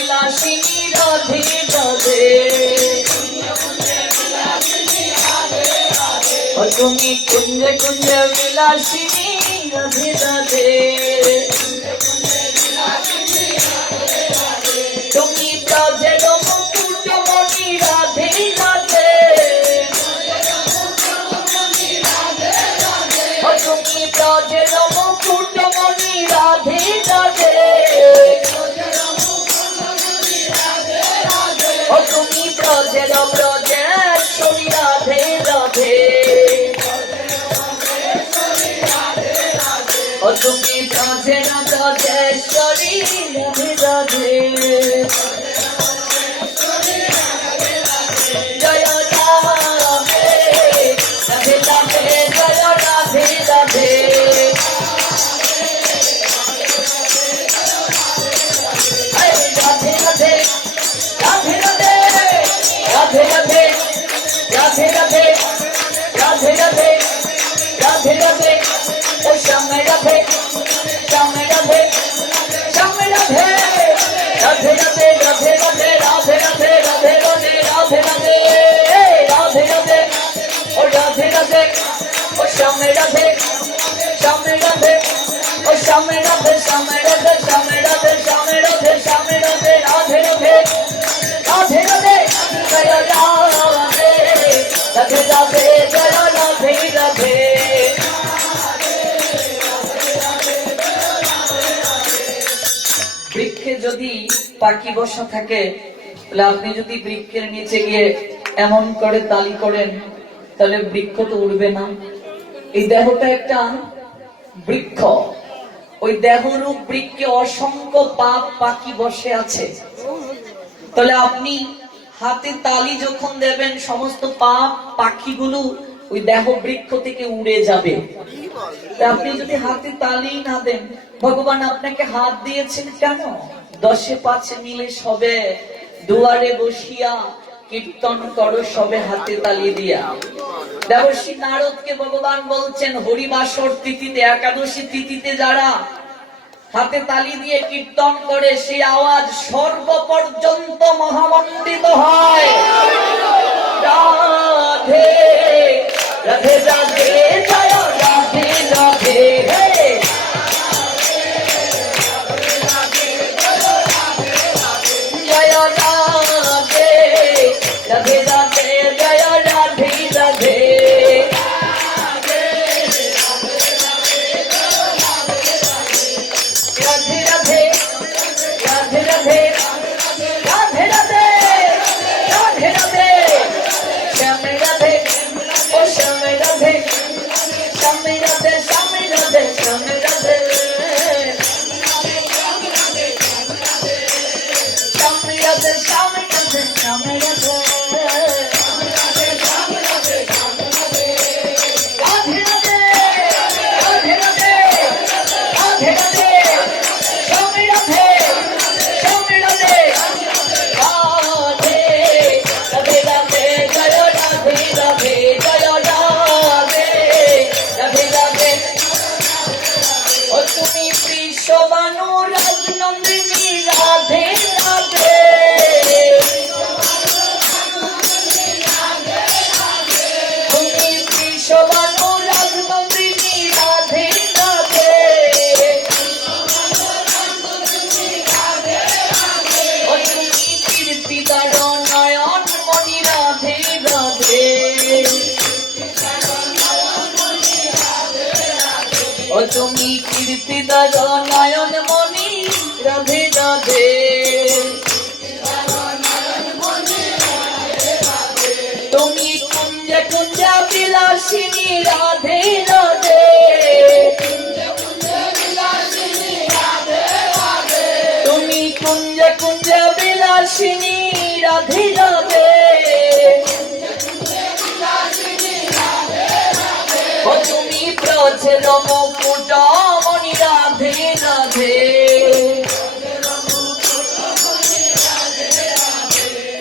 বিলাসিনী রাধে রাধে তুমি কুঞ্জে কুঞ্জে বিলাসিনী রাধে রাধে তুমি ব্রজের মুকুটমণি রাধে রাধে তুমি ব্রজের মুকুটমণি রাধে রাধে তুমি ব্রজের ব্রজেশ্বরী রাধে রাধে তুমি ব্রজের ব্রজেশ্বরী রাধে রাধে জয় রাধে রাধে রাধে জয় রাধে রাধে রাধে রাধে রাধে রাধে রাধে রাধে রাধে রাধে রাধে রাধে রাধে রাধে ও শ্যামে রাধে শ্যামে রাধে শ্যামে রাধে রাধে রাধে রাধে রাধে রাধে রাধে রাধে রাধে রাধে রাধে রাধে রাধে ও রাধে রাধে ও শ্যামে রাধে শ্যামে রাধে ও শ্যামে রাধে শ্যামে রাধে শ্যামে রাধে শ্যামে রাধে শ্যামে রাধে রাধে রাধে রাধে রাধে জয় রাধে রাধে রাধে জয় রাধে রাধে বৃক্ষে যদি পাখি বসা থাকে তাহলে আপনি যদি বৃক্ষের নিচে গিয়ে এমন করে তালি করেন তাহলে বৃক্ষ তো উড়বে না। এই দেহটা একটা বৃক্ষ, ওই দেহরূপ বৃক্ষে অসংখ্য পাপ পাখি বসে আছে। তাহলে আপনি হাতে তালি যখন দেবেন সমস্ত পাপ পাখিগুলো ওই দেহ বৃক্ষ থেকে উড়ে যাবে। আপনি যদি হাতে তালি না দেন, ভগবান আপনাকে হাত দিয়েছেন কেন? 10-5 মিলে সবে দুয়ারে বসিয়া কীর্তন করো সবে হাতে তালি দিয়া। দেবর্ষি নারদকে ভগবান বলছেন হরিবাসর তিথিতে, একাদশী তিথিতে যারা হাতে তালি দিয়ে কীর্তন করে সেই আওয়াজ স্বর্গ পর্যন্ত মহামণ্ডিত হয়। রাধে রাধে রাধে জয় রাধে রাধে জয় রাধে রাধে রাধে জয় রাধে রাধে রাধে রাধে রাধে রাধে রাধে রাধে রাধে রাধে শ্যামে রাধে ও শ্যামে রাধে শ্যামে রাধে শ্যামে রাধে শ্যামে রাধে শ্যামে রাধে শ্যামে রাধে শ্যামে রাধে তুমি কীর্তিদার নয়ন মণি রাধে রাধে তুমি কুঞ্জে কুঞ্জে বিলাসিনী রাধে রাধে তুমি কুঞ্জে কুঞ্জে বিলাসিনী রাধে রাধে তুমি ব্রজের মুকুটমণি রাধে রাধে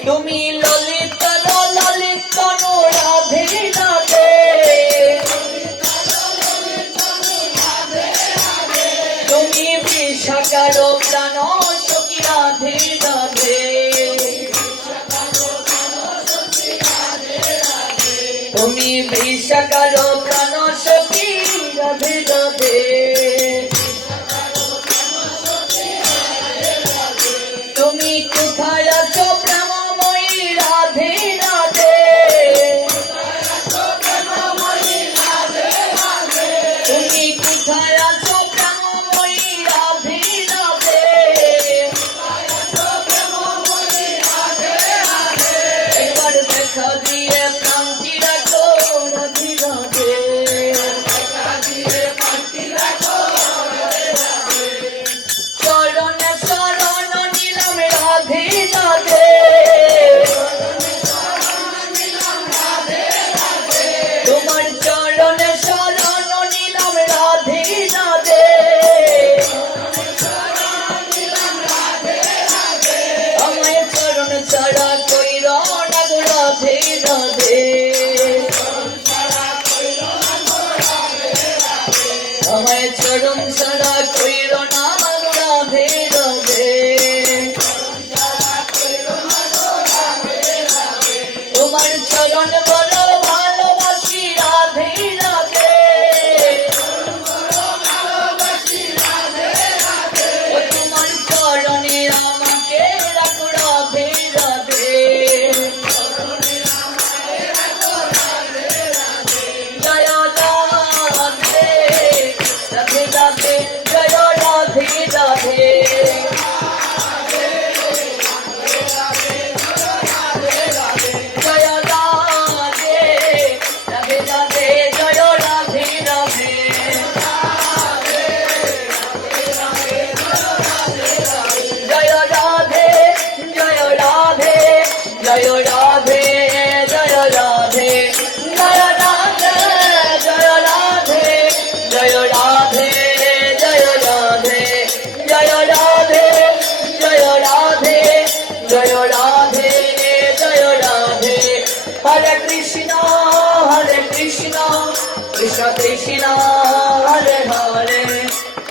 তুমি ললিত ললিত রাধে রাধে তুমি বিশাখার প্রাণ সখী রাধে রাধে বিষাকার প্রাণ সখী রাধে রাধে তুমি কোথায় আছো প্রেমময়ী রাধে রাধে তুমি কোথায় আছো প্রেমময়ী রাধে রাধে একবার দেখা দিয়ে প্রাণটি রাখো রাধে রাধে চরণে শরণ নিলাম রাধে রাধে তোমার চরণে শরণ নিলাম রাধে রাধে আমায় চরণ ছাড়া কইর না গো রাধে রাধে আমায় চরণ ছাড়া কইর না গো রাধে রাধে তোমার চরণ বড় ভালোবাসি রাধে রাধে ও তোমার চরণে আমাকে রাখো রাধে রাধে জয় রাধে রাধে রাধে জয় রাধে রাধে জয় রাধে রাধে রাধে জয় রাধে রাধে জয় রাধে জয় রাধে জয় রাধে জয় রাধে জয় রাধে জয় রাধে জয় রাধে জয় রাধে জয় রাধে জয় রাধে জয় রাধে জয় রাধে হরে কৃষ্ণ কৃষ্ণ কৃষ্ণ হরে হরে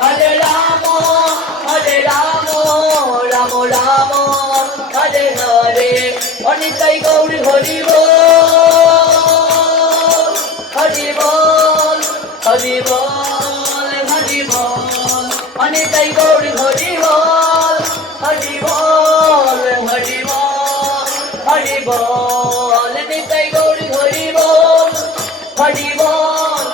হরে রাম রাম রাম হরে হরে অনিতাই গৌর হরি বল হরি বল হরি বল হরি বল অনিতাই গৌর হরি বল হরি বল হরি বল হরি বল নিতাই গৌর হরি বল হরি বল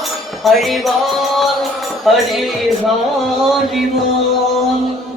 হরি বল হরি হরি বল।